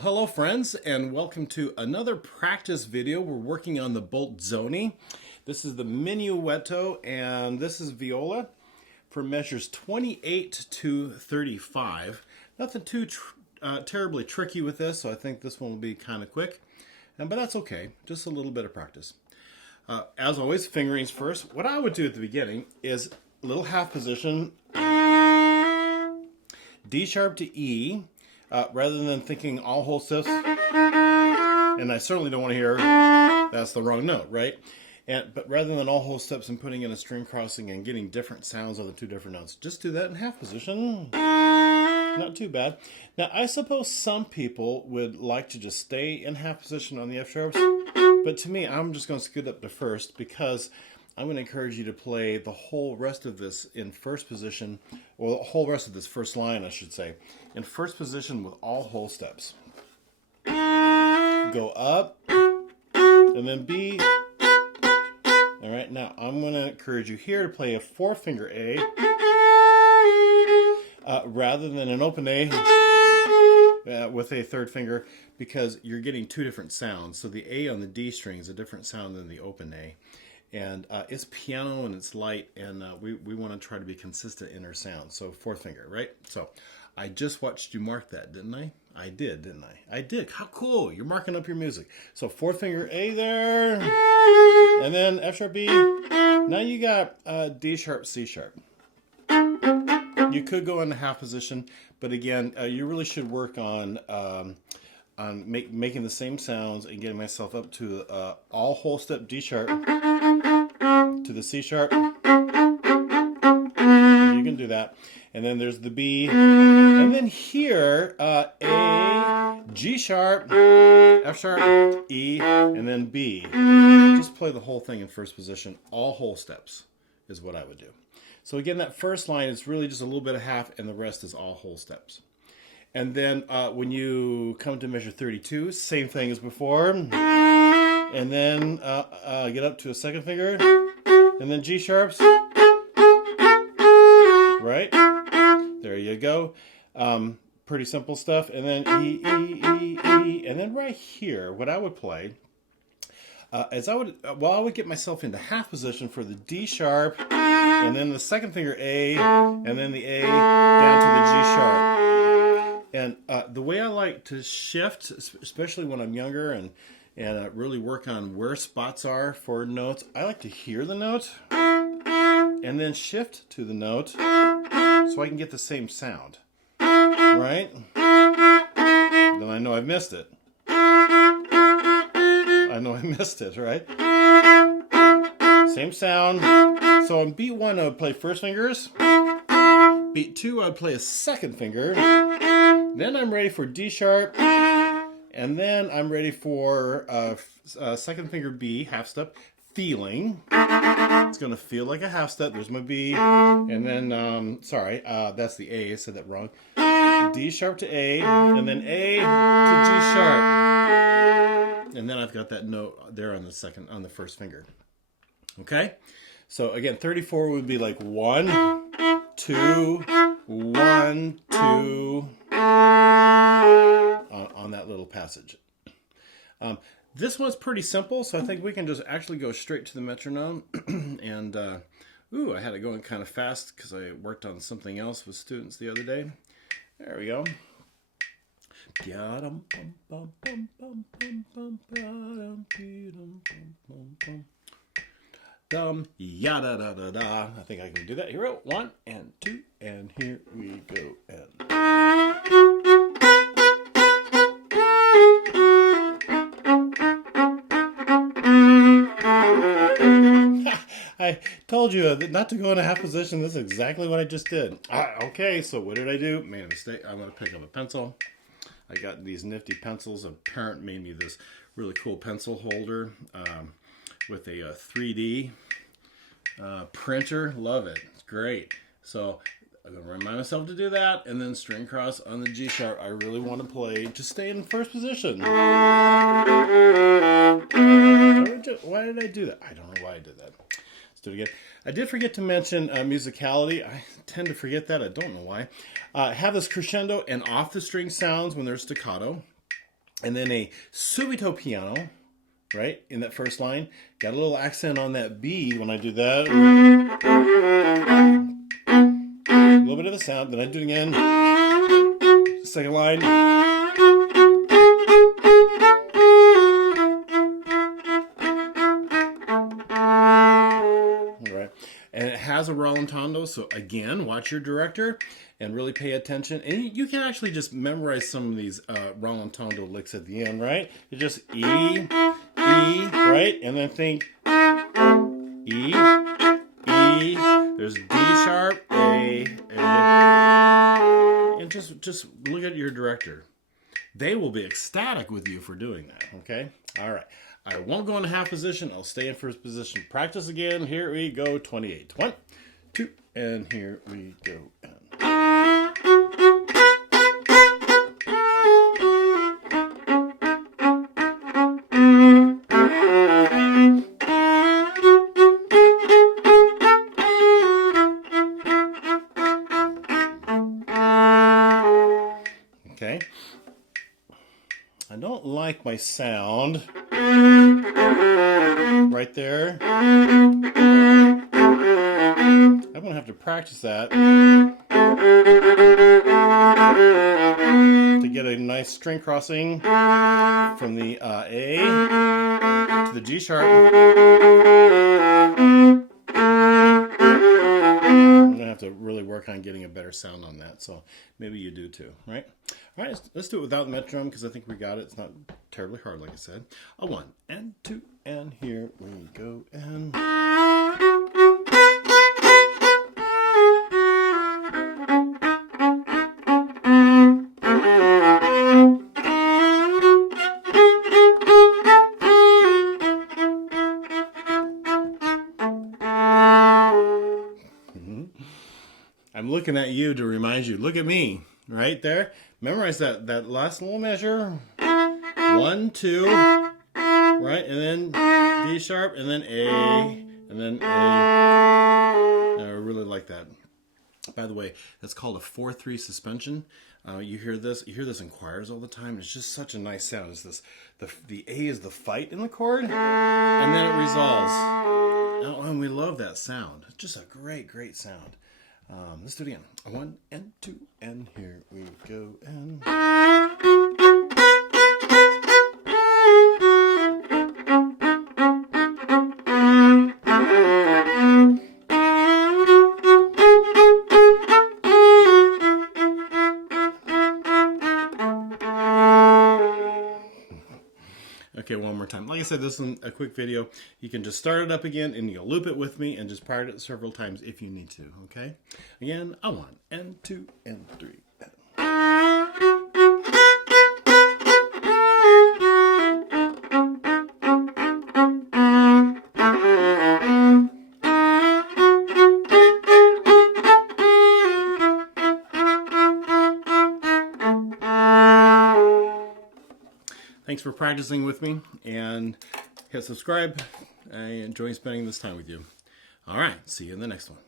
Well, hello friends, and welcome to another practice video. We're working on the Bolzoni. This is the Minuetto, and this is Viola for measures 28 to 35. Nothing too terribly tricky with this, so I think this one will be kind of quick, but that's okay. Just a little bit of practice. As always, fingerings first. What I would do at the beginning is a little half position, D sharp to E, rather than thinking all whole steps, and I certainly don't want to hear that's the wrong note, right? But rather than all whole steps and putting in a string crossing and getting different sounds on the two different notes, just do that in half position. Not too bad. Now, I suppose some people would like to just stay in half position on the F sharps, but to me, I'm just going to scoot up to first because I'm going to encourage you to play the whole rest of this in first position, or the whole rest of this first line, I should say, in first position with all whole steps. Go up, and then B. All right, now I'm going to encourage you here to play a four-finger A, rather than an open A with a third finger, because you're getting two different sounds. So the A on the D string is a different sound than the open A. And it's piano and it's light, and we want to try to be consistent in our sound. So fourth finger, right? So I just watched you mark that, didn't I? I did, didn't I? I did. How cool. You're marking up your music. So fourth finger A there, and then F sharp B. Now you got D sharp, C sharp. You could go into half position, but again, you really should work on making the same sounds and getting myself up to all whole step D sharp to the C sharp. You can do that. And then there's the B. And then here, A, G sharp, F sharp, E, and then B. Just play the whole thing in first position. All whole steps is what I would do. So again, that first line is really just a little bit of half, and the rest is all whole steps. And then when you come to measure 32, same thing as before. And then get up to a second finger. And then G sharps. Right? There you go. Pretty simple stuff. And then E, E, E, E. And then right here, what I would play is I would get myself into half position for the D sharp. And then the second finger A. And then the A down to the G sharp. And the way I like to shift, especially when I'm younger and really work on where spots are for notes, I like to hear the note and then shift to the note so I can get the same sound. Right? Then I know I've missed it. I know I missed it, right? Same sound. So on beat 1, I would play first fingers. Beat 2, I would play a second finger. Then I'm ready for D sharp, and then I'm ready for second finger B, half step, feeling. It's going to feel like a half step. There's my B, and then, that's the A, I said that wrong. D sharp to A, and then A to G sharp. And then I've got that note there on the first finger. Okay? So again, 34 would be like 1, 2, 1, 2, on that little passage. This one's pretty simple, so I think we can just actually go straight to the metronome. And, I had it going kind of fast because I worked on something else with students the other day. There we go. Ya da da da da. I think I can do that. Here we go. 1 and 2, and here we go. And I told you not to go in a half position. This is exactly what I just did. Okay, so what did I do? Made a mistake. I'm going to pick up a pencil. I got these nifty pencils. A parent made me this really cool pencil holder with a 3D printer. Love it. It's great. So I'm going to remind myself to do that, and then string cross on the G sharp. I really want to play, just stay in first position. Why did I do that? I don't know why I did that. Let's do it again. I did forget to mention musicality. I tend to forget that. I don't know why. Have this crescendo and off the string sounds when there's staccato. And then a subito piano, right, in that first line. Got a little accent on that B when I do that. A little bit of a sound. Then I do it again. Second line. All right. And it has a rallentando, so again, watch your director and really pay attention. And you can actually just memorize some of these rallentando licks at the end, right? You just E, right? And then think E, E, there's D sharp, A, and just look at your director. They will be ecstatic with you for doing that, okay? All right. I won't go in half position. I'll stay in first position. Practice again. Here we go. 28. 1, 2, and here we go. Okay. I don't like my sound right there. I'm going to have to practice that to get a nice string crossing from the A to the G sharp. I'm going to have to really work on getting a better sound on that, so maybe you do too, right? All right, let's do it without the metronome because I think we got it. It's not terribly hard, like I said. A 1 and 2, and here we go. And I'm looking at you to remind you. Look at me right there. Memorize that last little measure. 1, 2, right, and then D sharp, and then A, and then A. I really like that. By the way, that's called a 4/3 suspension. You hear this in choirs all the time. It's just such a nice sound. It's this the A is the fight in the chord, and then it resolves. And we love that sound. It's just a great sound. Let's do it again. 1 and 2, and here we go. And okay, one more time. Like I said, this is a quick video. You can just start it up again and you'll loop it with me and just practice it several times if you need to, okay? Again, a 1 and 2 and 3. Thanks for practicing with me, and hit subscribe. I enjoy spending this time with you. All right, see you in the next one.